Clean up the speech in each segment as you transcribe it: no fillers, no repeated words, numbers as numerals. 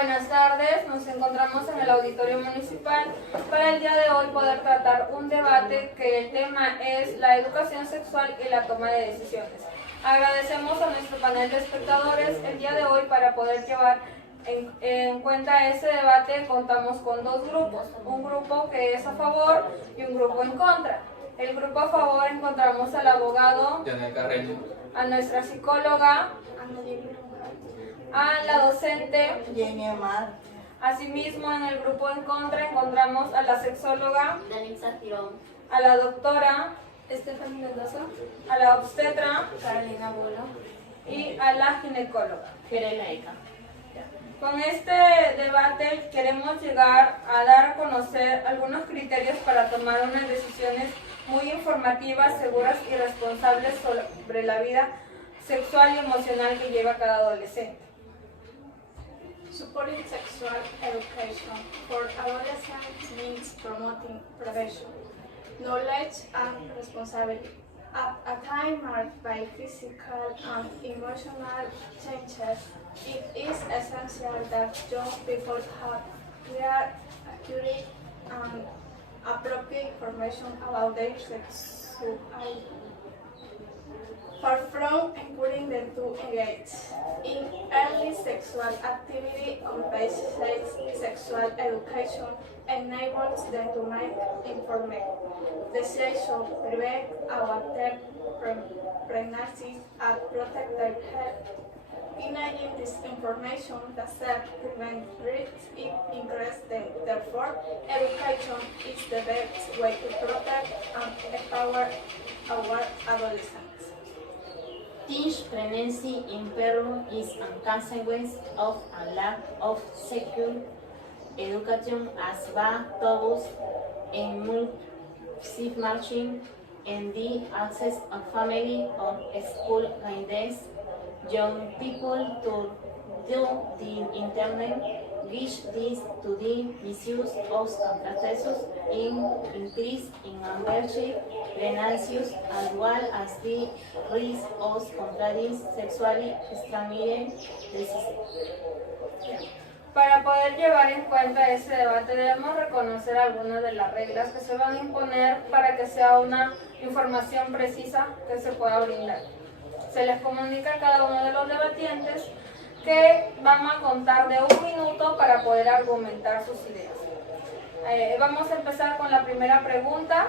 Buenas tardes, nos encontramos en el auditorio municipal para el día de hoy poder tratar un debate que el tema es la educación sexual y la toma de decisiones. Agradecemos a nuestro panel de espectadores el día de hoy para poder llevar en cuenta este debate. Contamos con dos grupos, un grupo que es a favor y un grupo en contra. El grupo a favor encontramos al abogado, a nuestra psicóloga, a la docente, Jenny Amar. Asimismo, en el grupo en contra encontramos a la sexóloga, Danitza Tirón, a la doctora, Stephanie Mendoza, a la obstetra Carolina Bolo, y a la ginecóloga. Fiorella Eca. Con este debate queremos llegar a dar a conocer algunos criterios para tomar unas decisiones muy informativas, seguras y responsables sobre la vida sexual y emocional que lleva cada adolescente. Supporting sexual education for adolescents means promoting prevention, knowledge and responsibility. At a time marked by physical and emotional changes, it is essential that young people have clear, accurate, and appropriate information about their sexuality. Far from encouraging them to engage in early sexual activity, compassionate sexual education enables them to make informed decisions, prevent or attempt pregnancy, and protect their health. Denying this information does not prevent risks, it increases them. Therefore, education is the best way to protect and empower our adolescents. Teenage pregnancy in Peru is a consequence of a lack of secure education as bad taboos and multi-marching and the access of family or school guidance. Young people to do the internet, which leads to the misuse of contraceptives and increase in emergency pregnancies, as well as the risk of contracting sexually transmitted diseases. Para poder llevar en cuenta ese debate debemos reconocer algunas de las reglas que se van a imponer para que sea una información precisa que se pueda brindar. Se les comunica a cada uno de los debatientes que van a contar de 1 minuto para poder argumentar sus ideas. Vamos a empezar con la primera pregunta.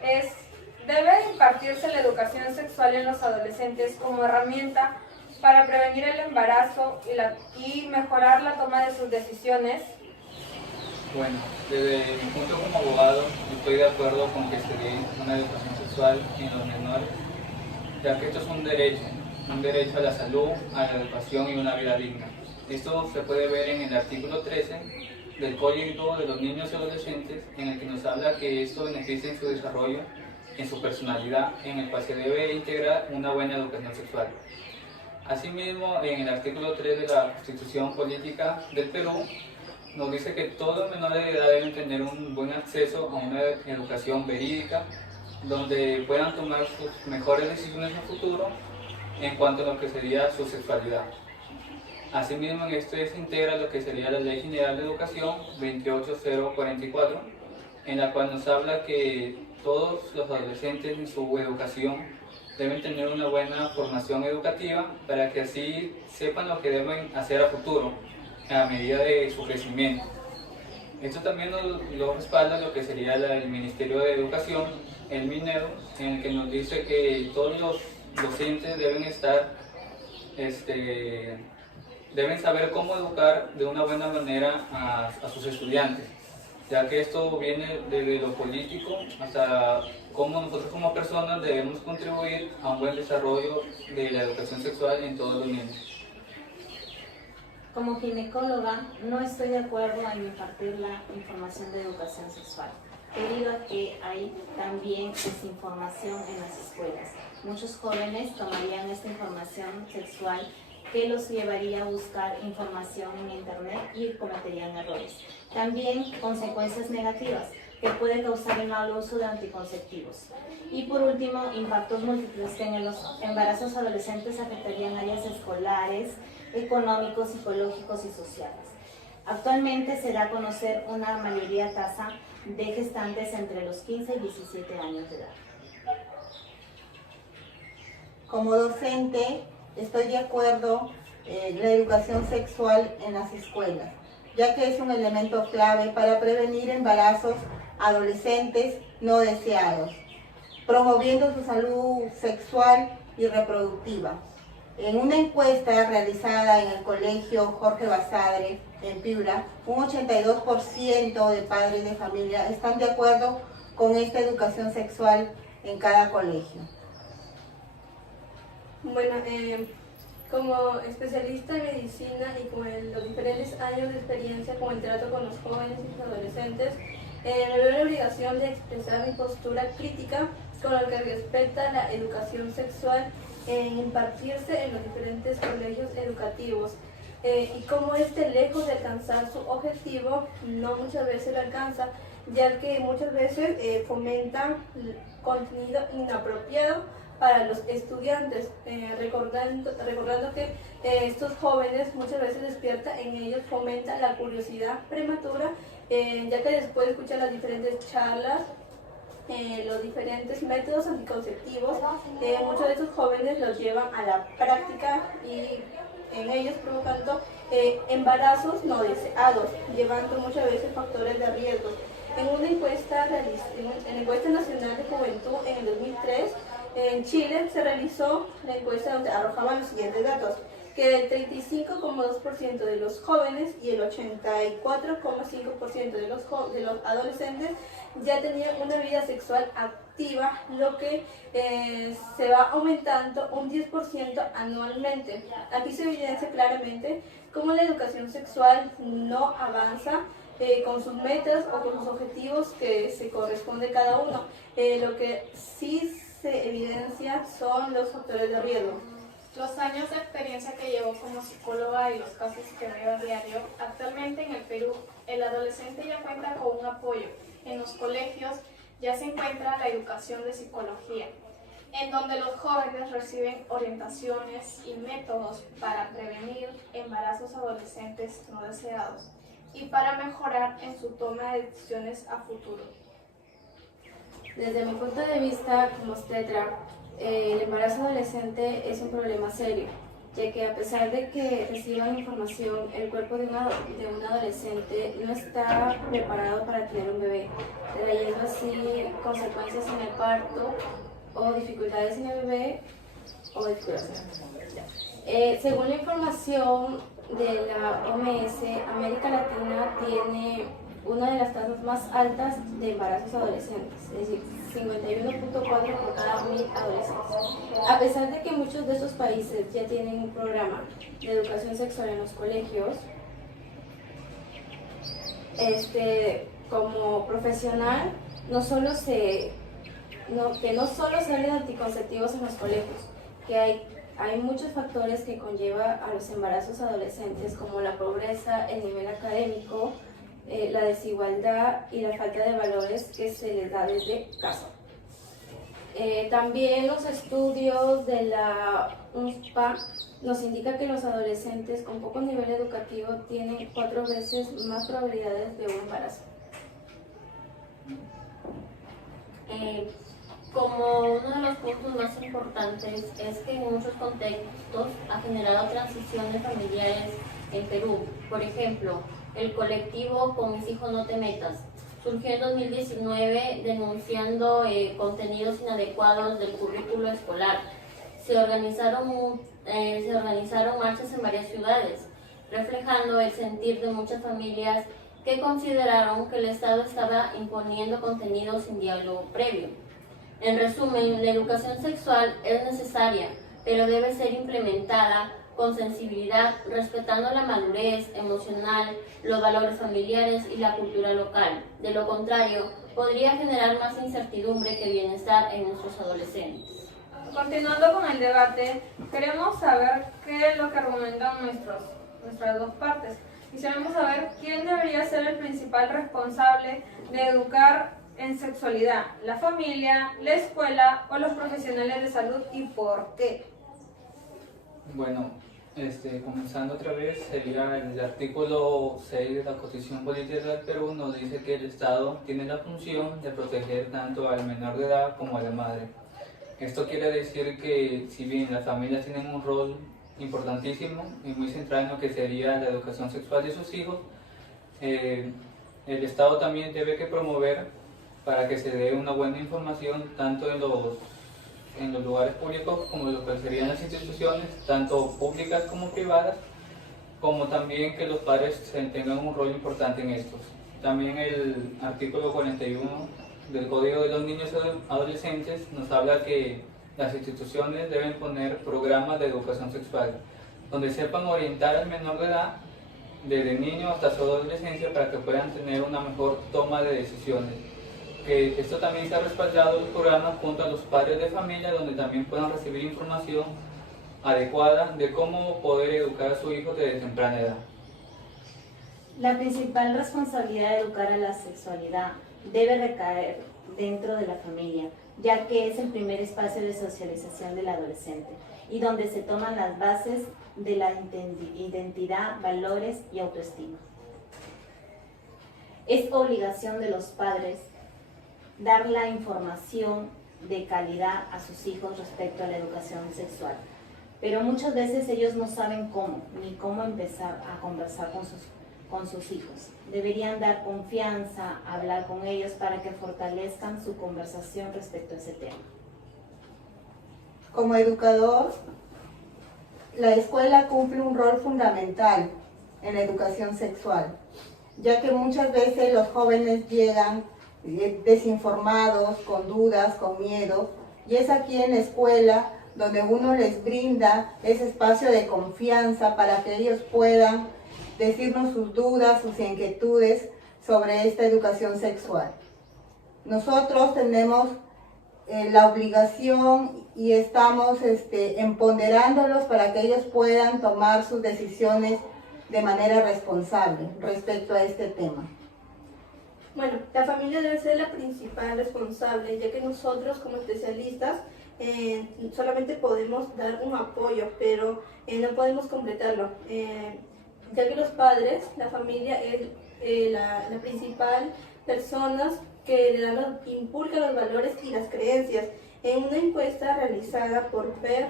¿Debe impartirse la educación sexual en los adolescentes como herramienta para prevenir el embarazo y mejorar la toma de sus decisiones? Bueno, desde mi punto como abogado, estoy de acuerdo con que se dé una educación sexual en los menores, ya que esto es un derecho a la salud, a la educación y una vida digna. Esto se puede ver en el artículo 13 del Código de los Niños y Adolescentes, en el que nos habla que esto beneficia en su desarrollo, en su personalidad, en el cual se debe integrar una buena educación sexual. Asimismo, en el artículo 3 de la Constitución Política del Perú, nos dice que todos los menores de edad deben tener un buen acceso a una educación verídica, donde puedan tomar sus mejores decisiones en el futuro en cuanto a lo que sería su sexualidad. Asimismo, en esto se integra lo que sería la Ley General de Educación 28044, en la cual nos habla que todos los adolescentes en su educación deben tener una buena formación educativa para que así sepan lo que deben hacer a futuro, a medida de su crecimiento. Esto también lo respalda lo que sería el Ministerio de Educación, el MINEDO, en el que nos dice que todos los docentes deben saber cómo educar de una buena manera a sus estudiantes, ya que esto viene desde lo político hasta cómo nosotros como personas debemos contribuir a un buen desarrollo de la educación sexual en todos los niños. Como ginecóloga, no estoy de acuerdo en impartir la información de educación sexual, debido a que hay también desinformación en las escuelas. Muchos jóvenes tomarían esta información sexual que los llevaría a buscar información en internet y cometerían errores. También consecuencias negativas que puede causar el mal uso de anticonceptivos. Y por último, impactos múltiples que en los embarazos adolescentes afectarían áreas escolares, económicos, psicológicos y sociales. Actualmente se da a conocer una mayoría tasa de gestantes entre los 15 y 17 años de edad. Como docente, estoy de acuerdo en la educación sexual en las escuelas, ya que es un elemento clave para prevenir embarazos adolescentes no deseados, promoviendo su salud sexual y reproductiva. En una encuesta realizada en el Colegio Jorge Basadre, en Piura, un 82% de padres de familia están de acuerdo con esta educación sexual en cada colegio. Bueno, como especialista en medicina y con los diferentes años de experiencia con el trato con los jóvenes y los adolescentes, me veo la obligación de expresar mi postura crítica con lo que respecta a la educación sexual en impartirse en los diferentes colegios educativos y cómo lejos de alcanzar su objetivo, no muchas veces lo alcanza, ya que muchas veces fomentan contenido inapropiado para los estudiantes, recordando que estos jóvenes muchas veces despierta en ellos, fomenta la curiosidad prematura, ya que después de escuchar las diferentes charlas, los diferentes métodos anticonceptivos, muchos de estos jóvenes los llevan a la práctica y en ellos provocando embarazos no deseados, llevando muchas veces factores de riesgo. En una encuesta, en la encuesta nacional de juventud en el 2003, en Chile se realizó la encuesta donde arrojaban los siguientes datos, que el 35,2% de los jóvenes y el 84,5% de los adolescentes ya tenían una vida sexual activa, lo que se va aumentando un 10% anualmente. Aquí se evidencia claramente cómo la educación sexual no avanza con sus metas o con sus objetivos que se corresponde cada uno. Lo que sí se evidencia son los factores de riesgo. Los años de experiencia que llevo como psicóloga y los casos que veo a diario, actualmente en el Perú, el adolescente ya cuenta con un apoyo. En los colegios ya se encuentra la educación de psicología, en donde los jóvenes reciben orientaciones y métodos para prevenir embarazos adolescentes no deseados y para mejorar en su toma de decisiones a futuro. Desde mi punto de vista como obstetra, el embarazo adolescente es un problema serio, ya que a pesar de que reciban información, el cuerpo de un adolescente no está preparado para tener un bebé, trayendo así consecuencias en el parto o dificultades en el bebé o descuración. Según la información de la OMS, América Latina tiene una de las tasas más altas de embarazos adolescentes, es decir, 51.4 por cada 1000 adolescentes. A pesar de que muchos de estos países ya tienen un programa de educación sexual en los colegios, como profesional, no solo salen anticonceptivos en los colegios, que hay muchos factores que conlleva a los embarazos adolescentes, como la pobreza, el nivel académico, la desigualdad y la falta de valores que se les da desde casa. También los estudios de la UNSPA nos indican que los adolescentes con poco nivel educativo tienen 4 veces más probabilidades de un embarazo. Como uno de los puntos más importantes es que en muchos contextos ha generado transiciones familiares en Perú. Por ejemplo, el colectivo Con mis hijos no te metas surgió en 2019 denunciando contenidos inadecuados del currículo escolar. Se organizaron marchas en varias ciudades, reflejando el sentir de muchas familias que consideraron que el Estado estaba imponiendo contenidos sin diálogo previo. En resumen, la educación sexual es necesaria, pero debe ser implementada con sensibilidad, respetando la madurez emocional, los valores familiares y la cultura local. De lo contrario, podría generar más incertidumbre que bienestar en nuestros adolescentes. Continuando con el debate, queremos saber qué es lo que argumentan nuestras dos partes. Quisiéramos saber quién debería ser el principal responsable de educar en sexualidad, la familia, la escuela o los profesionales de salud y por qué. Bueno, Comenzando otra vez, sería el artículo 6 de la Constitución Política del Perú, nos dice que el Estado tiene la función de proteger tanto al menor de edad como a la madre. Esto quiere decir que si bien las familias tienen un rol importantísimo y muy central en lo que sería la educación sexual de sus hijos, el Estado también debe que promover para que se dé una buena información tanto en los lugares públicos como lo que serían las instituciones, tanto públicas como privadas, como también que los padres tengan un rol importante en estos. También el artículo 41 del Código de los Niños y Adolescentes nos habla que las instituciones deben poner programas de educación sexual, donde sepan orientar al menor de edad, desde niño hasta su adolescencia, para que puedan tener una mejor toma de decisiones. Que esto también se ha respaldado los programas junto a los padres de familia, donde también puedan recibir información adecuada de cómo poder educar a su hijo desde temprana edad. La principal responsabilidad de educar a la sexualidad debe recaer dentro de la familia, ya que es el primer espacio de socialización del adolescente y donde se toman las bases de la identidad, valores y autoestima. Es obligación de los padres dar la información de calidad a sus hijos respecto a la educación sexual, pero muchas veces ellos no saben cómo, ni cómo empezar a conversar con sus hijos. Deberían dar confianza, hablar con ellos para que fortalezcan su conversación respecto a ese tema. Como educador, la escuela cumple un rol fundamental en la educación sexual, ya que muchas veces los jóvenes llegan desinformados, con dudas, con miedo, y es aquí en la escuela donde uno les brinda ese espacio de confianza para que ellos puedan decirnos sus dudas, sus inquietudes sobre esta educación sexual. Nosotros tenemos la obligación y estamos empoderándolos para que ellos puedan tomar sus decisiones de manera responsable respecto a este tema. Bueno, la familia debe ser la principal responsable, ya que nosotros como especialistas solamente podemos dar un apoyo, pero no podemos completarlo, ya que los padres, la familia es la principal personas que inculcan los valores y las creencias. En una encuesta realizada por Peer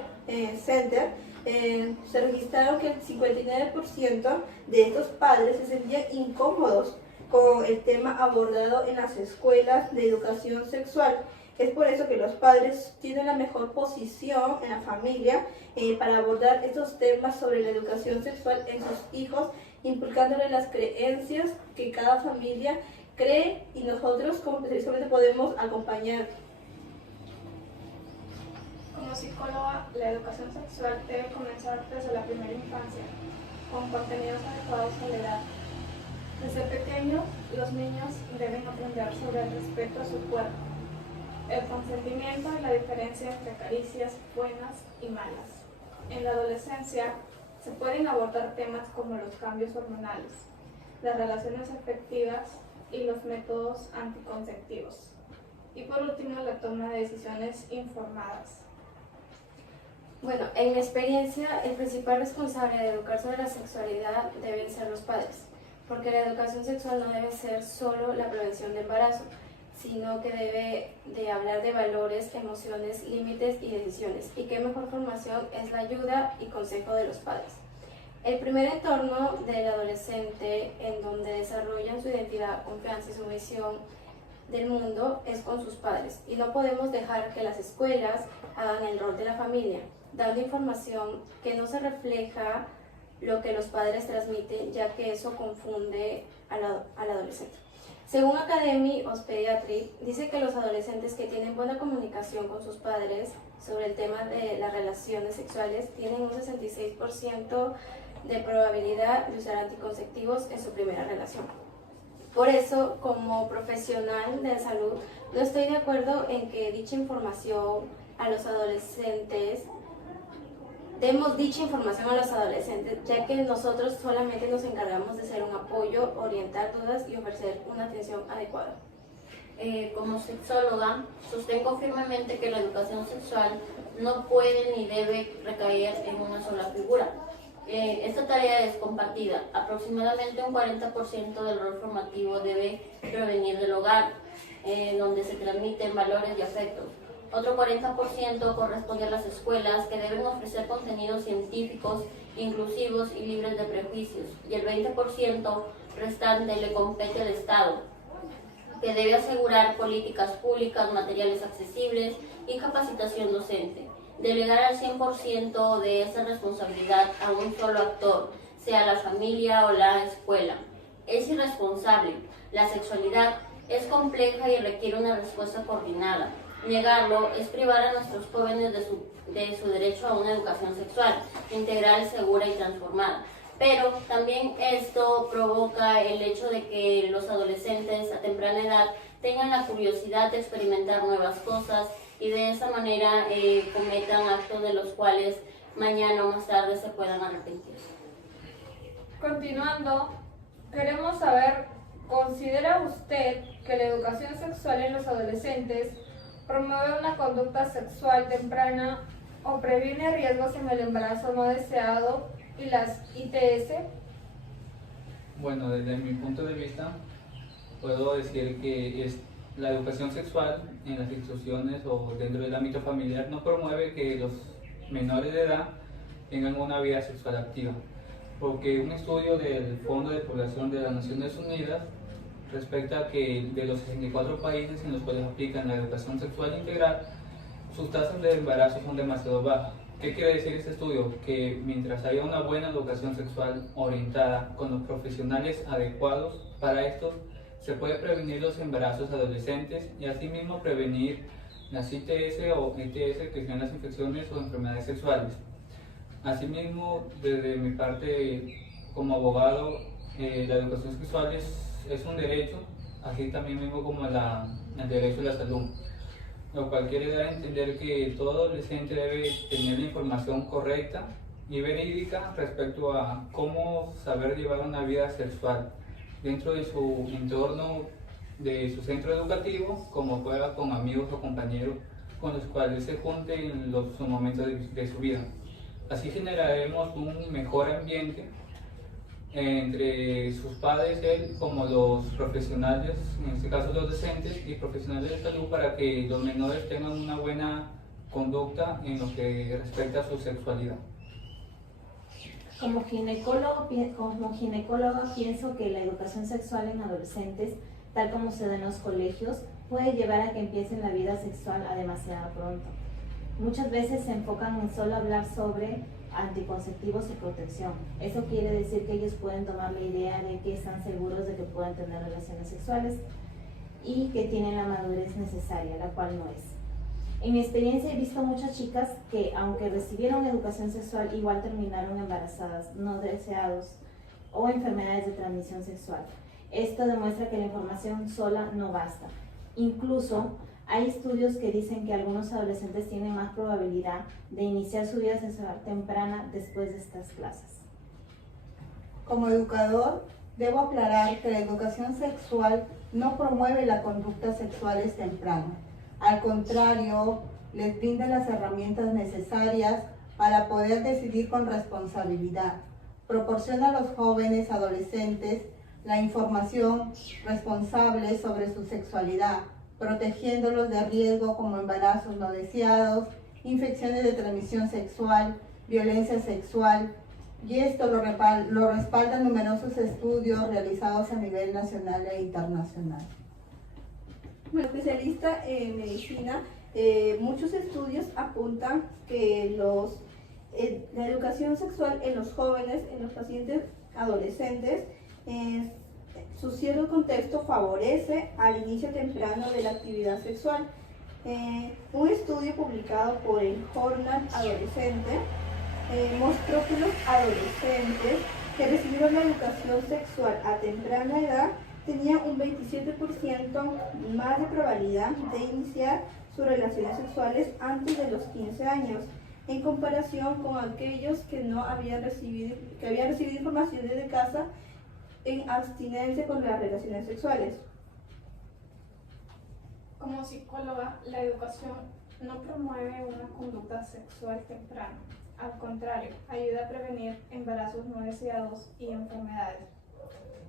Center, se registraron que el 59% de estos padres se sentían incómodos con el tema abordado en las escuelas de educación sexual. Es por eso que los padres tienen la mejor posición en la familia para abordar estos temas sobre la educación sexual en sus hijos, inculcándoles las creencias que cada familia cree y nosotros como especialistas podemos acompañar. Como psicóloga, la educación sexual debe comenzar desde la primera infancia, con contenidos adecuados a la edad. Desde pequeños, los niños deben aprender sobre el respeto a su cuerpo, el consentimiento y la diferencia entre caricias buenas y malas. En la adolescencia se pueden abordar temas como los cambios hormonales, las relaciones afectivas y los métodos anticonceptivos. Y por último, la toma de decisiones informadas. Bueno, en mi experiencia, el principal responsable de educar sobre la sexualidad deben ser los padres, porque la educación sexual no debe ser solo la prevención de embarazo, sino que debe de hablar de valores, emociones, límites y decisiones. Y qué mejor formación es la ayuda y consejo de los padres. El primer entorno del adolescente en donde desarrollan su identidad, confianza y su visión del mundo es con sus padres. Y no podemos dejar que las escuelas hagan el rol de la familia, dando información que no se refleja lo que los padres transmiten, ya que eso confunde al adolescente. Según Academy of Pediatry, dice que los adolescentes que tienen buena comunicación con sus padres sobre el tema de las relaciones sexuales tienen un 66% de probabilidad de usar anticonceptivos en su primera relación. Por eso, como profesional de salud, no estoy de acuerdo en que dicha información a los adolescentes demos dicha información a los adolescentes, ya que nosotros solamente nos encargamos de ser un apoyo, orientar dudas y ofrecer una atención adecuada. Como sexóloga, sostengo firmemente que la educación sexual no puede ni debe recaer en una sola figura. Esta tarea es compartida. Aproximadamente un 40% del rol formativo debe provenir del hogar, donde se transmiten valores y afectos. Otro 40% corresponde a las escuelas, que deben ofrecer contenidos científicos, inclusivos y libres de prejuicios. Y el 20% restante le compete al Estado, que debe asegurar políticas públicas, materiales accesibles y capacitación docente. Delegar al 100% de esa responsabilidad a un solo actor, sea la familia o la escuela, es irresponsable. La sexualidad es compleja y requiere una respuesta coordinada. Negarlo es privar a nuestros jóvenes de su derecho a una educación sexual integral, segura y transformada. Pero también esto provoca el hecho de que los adolescentes a temprana edad tengan la curiosidad de experimentar nuevas cosas y de esa manera cometan actos de los cuales mañana o más tarde se puedan arrepentir. Continuando, queremos saber, ¿considera usted que la educación sexual en los adolescentes promueve una conducta sexual temprana o previene riesgos en el embarazo no deseado y las ITS? Bueno, desde mi punto de vista, puedo decir que la educación sexual en las instituciones o dentro del ámbito familiar no promueve que los menores de edad tengan una vida sexual activa, porque un estudio del Fondo de Población de las Naciones Unidas respecta que de los 64 países en los cuales aplican la educación sexual integral, sus tasas de embarazo son demasiado bajas. ¿Qué quiere decir este estudio? Que mientras haya una buena educación sexual orientada con los profesionales adecuados para estos, se puede prevenir los embarazos adolescentes y asimismo prevenir las ITS o ETS, que son las infecciones o enfermedades sexuales. Asimismo, desde mi parte como abogado, la educación sexual es un derecho, así también mismo como el derecho a la salud, lo cual quiere dar a entender que todo adolescente debe tener la información correcta y verídica respecto a cómo saber llevar una vida sexual dentro de su entorno, de su centro educativo, como pueda con amigos o compañeros con los cuales se junte en los momentos de su vida. Así generaremos un mejor ambiente entre sus padres, él, como los profesionales, en este caso los docentes y profesionales de salud, para que los menores tengan una buena conducta en lo que respecta a su sexualidad. Como ginecóloga pienso que la educación sexual en adolescentes, tal como se da en los colegios, puede llevar a que empiecen la vida sexual a demasiado pronto. Muchas veces se enfocan en solo hablar sobre anticonceptivos y protección. Eso quiere decir que ellos pueden tomar la idea de que están seguros de que pueden tener relaciones sexuales y que tienen la madurez necesaria, la cual no es. En mi experiencia he visto muchas chicas que, aunque recibieron educación sexual, igual terminaron embarazadas, no deseados o enfermedades de transmisión sexual. Esto demuestra que la información sola no basta. Incluso hay estudios que dicen que algunos adolescentes tienen más probabilidad de iniciar su vida sexual temprana después de estas clases. Como educador, debo aclarar que la educación sexual no promueve las conductas sexuales tempranas. Al contrario, les brinda las herramientas necesarias para poder decidir con responsabilidad. Proporciona a los jóvenes adolescentes la información responsable sobre su sexualidad, protegiéndolos de riesgo como embarazos no deseados, infecciones de transmisión sexual, violencia sexual, y esto lo respaldan numerosos estudios realizados a nivel nacional e internacional. Como especialista en medicina, muchos estudios apuntan que la educación sexual en los jóvenes, en los pacientes adolescentes, su cierto contexto favorece al inicio temprano de la actividad sexual. Un estudio publicado por el Journal Adolescente mostró que los adolescentes que recibieron la educación sexual a temprana edad tenían un 27% más de probabilidad de iniciar sus relaciones sexuales antes de los 15 años, en comparación con aquellos que habían recibido información desde casa en abstinencia con las relaciones sexuales. Como psicóloga, la educación no promueve una conducta sexual temprana. Al contrario, ayuda a prevenir embarazos no deseados y enfermedades.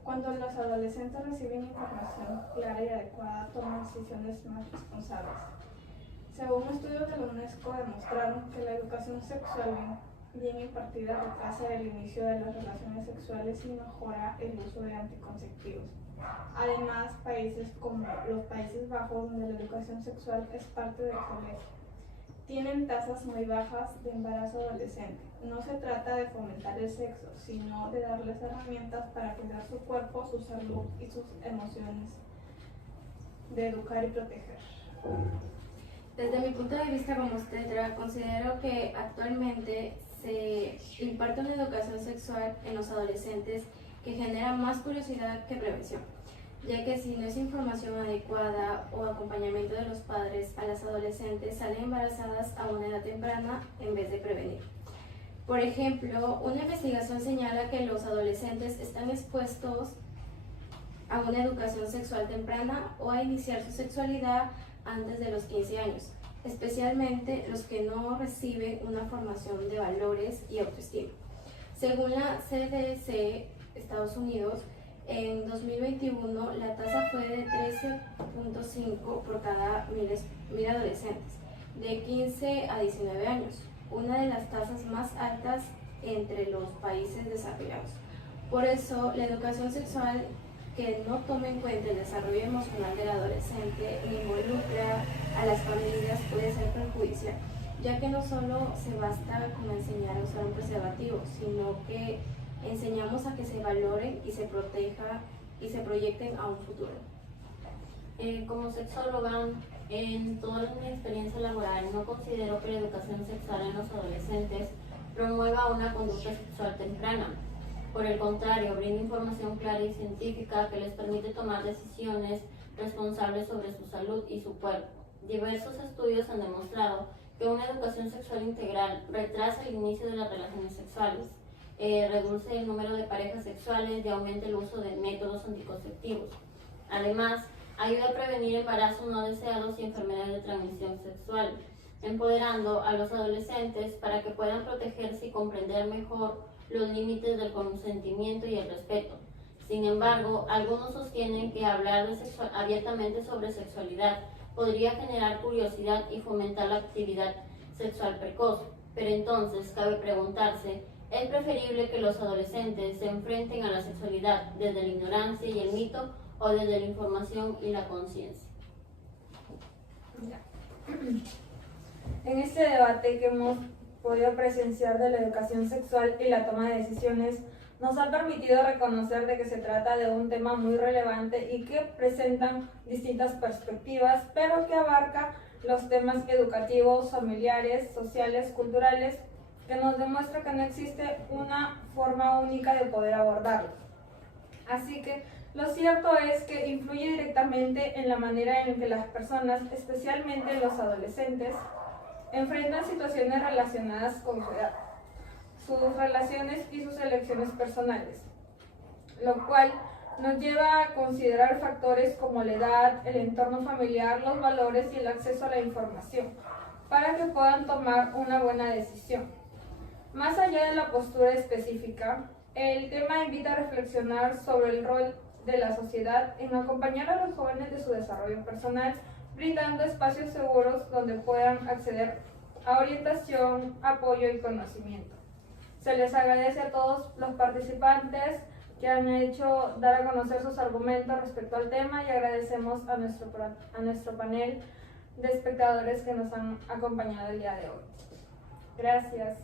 Cuando los adolescentes reciben información clara y adecuada, toman decisiones más responsables. Según estudios de la UNESCO, demostraron que la educación sexual bien impartida retrasa el inicio de las relaciones sexuales y mejora el uso de anticonceptivos. Además, países como los Países Bajos, donde la educación sexual es parte del colegio, tienen tasas muy bajas de embarazo adolescente. No se trata de fomentar el sexo, sino de darles herramientas para cuidar su cuerpo, su salud y sus emociones, de educar y proteger. Desde mi punto de vista como obstetra, considero que actualmente se imparte una educación sexual en los adolescentes que genera más curiosidad que prevención, ya que si no es información adecuada o acompañamiento de los padres a las adolescentes, salen embarazadas a una edad temprana en vez de prevenir. Por ejemplo, una investigación señala que los adolescentes están expuestos a una educación sexual temprana o a iniciar su sexualidad antes de los 15 años, especialmente los que no reciben una formación de valores y autoestima. Según la CDC Estados Unidos, en 2021 la tasa fue de 13.5 por cada mil adolescentes de 15 a 19 años, una de las tasas más altas entre los países desarrollados. Por eso, la educación sexual que no tome en cuenta el desarrollo emocional del adolescente ni involucra a las familias puede ser perjudicial, ya que no solo se basta con enseñar a usar un preservativo, sino que enseñamos a que se valoren y se proteja y se proyecten a un futuro. Como sexóloga, en toda mi experiencia laboral, no considero que la educación sexual en los adolescentes promueva una conducta sexual temprana. Por el contrario, brinda información clara y científica que les permite tomar decisiones responsables sobre su salud y su cuerpo. Diversos estudios han demostrado que una educación sexual integral retrasa el inicio de las relaciones sexuales, reduce el número de parejas sexuales y aumenta el uso de métodos anticonceptivos. Además, ayuda a prevenir embarazos no deseados y enfermedades de transmisión sexual, empoderando a los adolescentes para que puedan protegerse y comprender mejor los límites del consentimiento y el respeto. Sin embargo, algunos sostienen que hablar abiertamente sobre sexualidad podría generar curiosidad y fomentar la actividad sexual precoz. Pero entonces cabe preguntarse, ¿es preferible que los adolescentes se enfrenten a la sexualidad desde la ignorancia y el mito o desde la información y la conciencia? En este debate que hemos podido presenciar de la educación sexual y la toma de decisiones, nos ha permitido reconocer de que se trata de un tema muy relevante y que presentan distintas perspectivas, pero que abarca los temas educativos, familiares, sociales, culturales, que nos demuestra que no existe una forma única de poder abordarlo. Así que lo cierto es que influye directamente en la manera en que las personas, especialmente los adolescentes, enfrentan situaciones relacionadas con su edad, sus relaciones y sus elecciones personales, lo cual nos lleva a considerar factores como la edad, el entorno familiar, los valores y el acceso a la información, para que puedan tomar una buena decisión. Más allá de la postura específica, el tema invita a reflexionar sobre el rol de la sociedad en acompañar a los jóvenes de su desarrollo personal, brindando espacios seguros donde puedan acceder a orientación, apoyo y conocimiento. Se les agradece a todos los participantes que han hecho dar a conocer sus argumentos respecto al tema y agradecemos a nuestro panel de espectadores que nos han acompañado el día de hoy. Gracias.